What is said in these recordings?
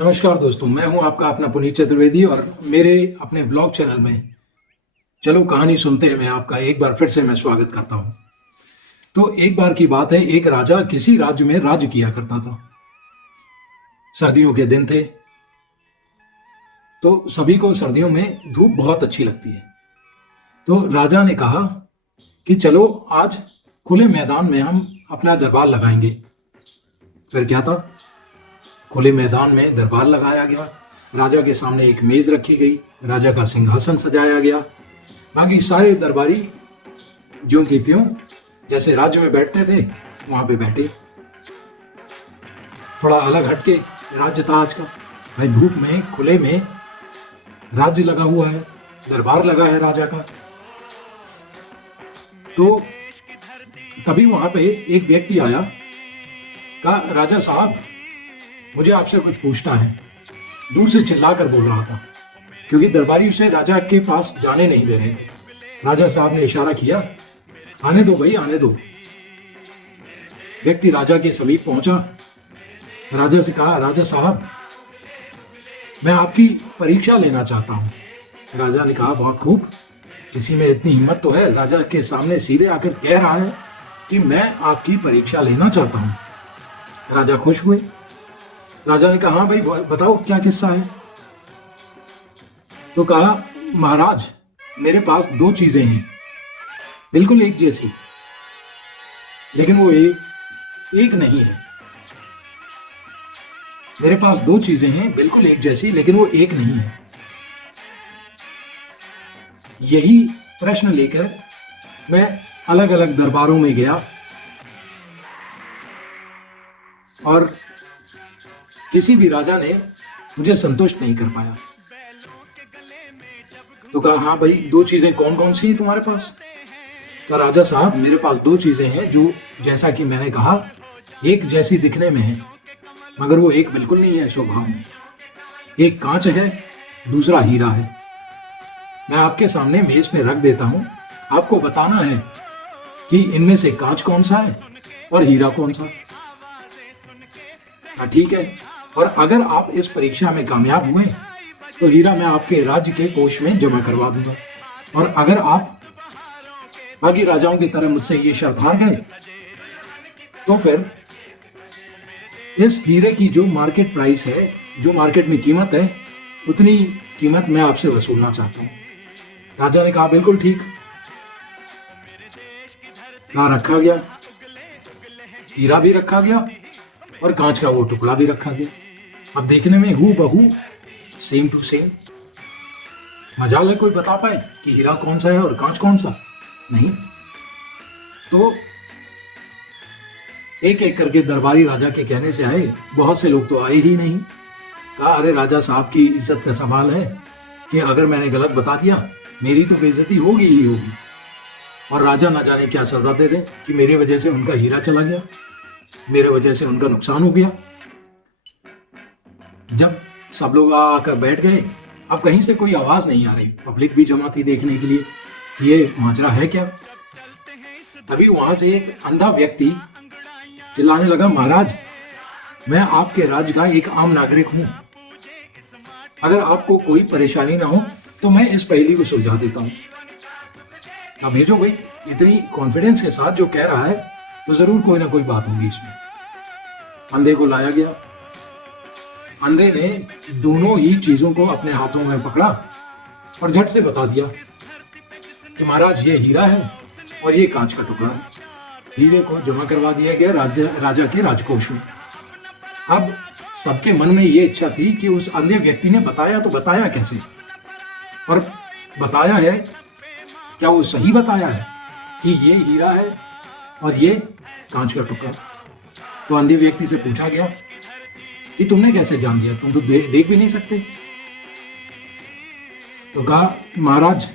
नमस्कार दोस्तों, मैं हूं आपका अपना पुनीत चतुर्वेदी और मेरे अपने ब्लॉग चैनल में चलो कहानी सुनते हैं में आपका एक बार फिर से मैं स्वागत करता हूं। तो एक बार की बात है, एक राजा किसी राज्य में राज्य किया करता था। सर्दियों के दिन थे, तो सभी को सर्दियों में धूप बहुत अच्छी लगती है। तो राजा ने कहा कि चलो आज खुले मैदान में हम अपना दरबार लगाएंगे। फिर क्या था, खुले मैदान में दरबार लगाया गया। राजा के सामने एक मेज रखी गई, राजा का सिंहासन सजाया गया। बाकी सारे दरबारी ज्यों की त्यों जैसे राज्य में बैठते थे वहां पे बैठे। थोड़ा अलग हटके राज्य था आज का। भाई धूप में खुले में राज्य लगा हुआ है, दरबार लगा है राजा का। तो तभी वहां पे एक व्यक्ति आया, कहा राजा साहब मुझे आपसे कुछ पूछना है। दूर से चिल्लाकर बोल रहा था क्योंकि दरबारी उसे राजा के पास जाने नहीं दे रहे थे। राजा साहब ने इशारा किया, आने दो भाई आने दो। व्यक्ति राजा के समीप पहुंचा, राजा से कहा राजा साहब मैं आपकी परीक्षा लेना चाहता हूं। राजा ने कहा बहुत खूब, किसी में इतनी हिम्मत तो है, राजा के सामने सीधे आकर कह रहा है कि मैं आपकी परीक्षा लेना चाहता हूं। राजा खुश हुए। राजा ने कहा हाँ भाई बताओ क्या किस्सा है। तो कहा महाराज मेरे पास दो चीजें हैं बिल्कुल एक जैसी, लेकिन वो एक नहीं है। मेरे पास दो चीजें हैं बिल्कुल एक जैसी, लेकिन वो एक नहीं है। यही प्रश्न लेकर मैं अलग अलग दरबारों में गया और किसी भी राजा ने मुझे संतुष्ट नहीं कर पाया। तो कहा हाँ भाई दो चीजें कौन कौन सी हैं तुम्हारे पास। कहा राजा साहब मेरे पास दो चीजें हैं जो जैसा कि मैंने कहा एक जैसी दिखने में है, मगर वो एक बिल्कुल नहीं है स्वभाव में। एक कांच है, दूसरा हीरा है। मैं आपके सामने मेज पे रख देता हूं, आपको बताना है कि इनमें से कांच कौन सा है और हीरा कौन सा। ठीक है, और अगर आप इस परीक्षा में कामयाब हुए तो हीरा मैं आपके राज्य के कोष में जमा करवा दूंगा, और अगर आप बाकी राजाओं की तरह मुझसे ये शर्त हार गए तो फिर इस हीरे की जो मार्केट प्राइस है, जो मार्केट में कीमत है, उतनी कीमत मैं आपसे वसूलना चाहता हूं। राजा ने कहा बिल्कुल ठीक। कहा रखा गया, हीरा भी रखा गया और कांच का वो टुकड़ा भी रखा गया। अब देखने में हू बहू सेम टू सेम। मजाल है कोई बता पाए कि हीरा कौन सा है और कांच कौन सा? नहीं। तो एक एक करके दरबारी राजा के कहने से आए, बहुत से लोग तो आए ही नहीं। कहा अरे राजा साहब की इज्जत का सवाल है कि अगर मैंने गलत बता दिया मेरी तो बेइज्जती होगी ही होगी, और राजा ना जाने क्या सजा दे दे कि मेरे वजह से उनका हीरा चला गया, मेरे वजह से उनका नुकसान हो गया। जब सब लोग आकर बैठ गए, अब कहीं से कोई आवाज नहीं आ रही, पब्लिक भी जमा थी देखने के लिए कि ये माजरा है क्या। तभी वहां से एक अंधा व्यक्ति चिल्लाने लगा, महाराज मैं आपके राज्य का एक आम नागरिक हूं, अगर आपको कोई परेशानी ना हो तो मैं इस पहेली को सुलझा देता हूं। अब भेजो भाई, इतनी कॉन्फिडेंस के साथ जो कह रहा है तो जरूर कोई ना कोई बात होगी इसमें। अंधे को लाया गया। अंधे ने दोनों ही चीजों को अपने हाथों में पकड़ा और झट से बता दिया कि महाराज ये हीरा है और ये कांच का टुकड़ा है। हीरे को जमा करवा दिया गया राजा के राजकोष में। अब सबके मन में ये इच्छा थी कि उस अंधे व्यक्ति ने बताया तो बताया कैसे, और बताया है क्या वो सही बताया है कि ये हीरा है और ये कांच का टुकड़ा। तो अंधे व्यक्ति से पूछा गया कि तुमने कैसे जान लिया, तुम तो देख भी नहीं सकते। तो कहा महाराज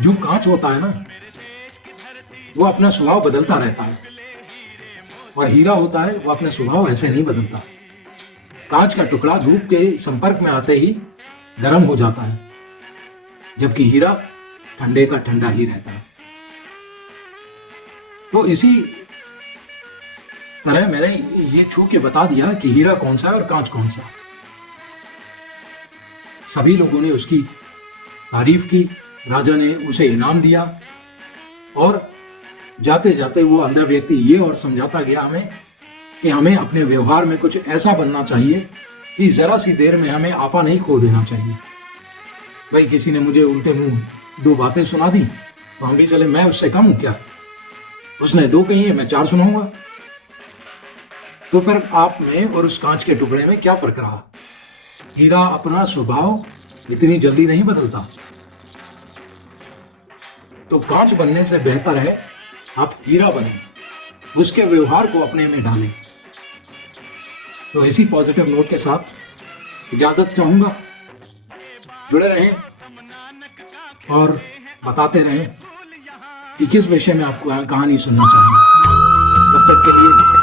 जो कांच होता है ना वो अपना स्वभाव बदलता रहता है, और हीरा होता है वो अपना स्वभाव ऐसे नहीं बदलता। कांच का टुकड़ा धूप के संपर्क में आते ही गर्म हो जाता है, जबकि हीरा ठंडे का ठंडा ही रहता है। तो इसी तरह मैंने ये छू के बता दिया कि हीरा कौन सा है और कांच कौन सा। सभी लोगों ने उसकी तारीफ की, राजा ने उसे इनाम दिया और जाते जाते वो अंधा व्यक्ति ये और समझाता गया हमें कि हमें अपने व्यवहार में कुछ ऐसा बनना चाहिए कि जरा सी देर में हमें आपा नहीं खो देना चाहिए। भाई किसी ने मुझे उल्टे मुंह 2 बातें सुना दी तो हम भी चले, मैं उससे कम हूं क्या? उसने 2 कही है, मैं 4 सुनाऊंगा। तो फिर आप में और उस कांच के टुकड़े में क्या फर्क रहा? हीरा अपना स्वभाव इतनी जल्दी नहीं बदलता। तो कांच बनने से बेहतर है आप हीरा बने, उसके व्यवहार को अपने में डालें। तो इसी पॉजिटिव नोट के साथ इजाजत चाहूंगा। जुड़े रहें और बताते रहें कि किस विषय में आपको कहानी सुनना चाहिए। तब तक के लिए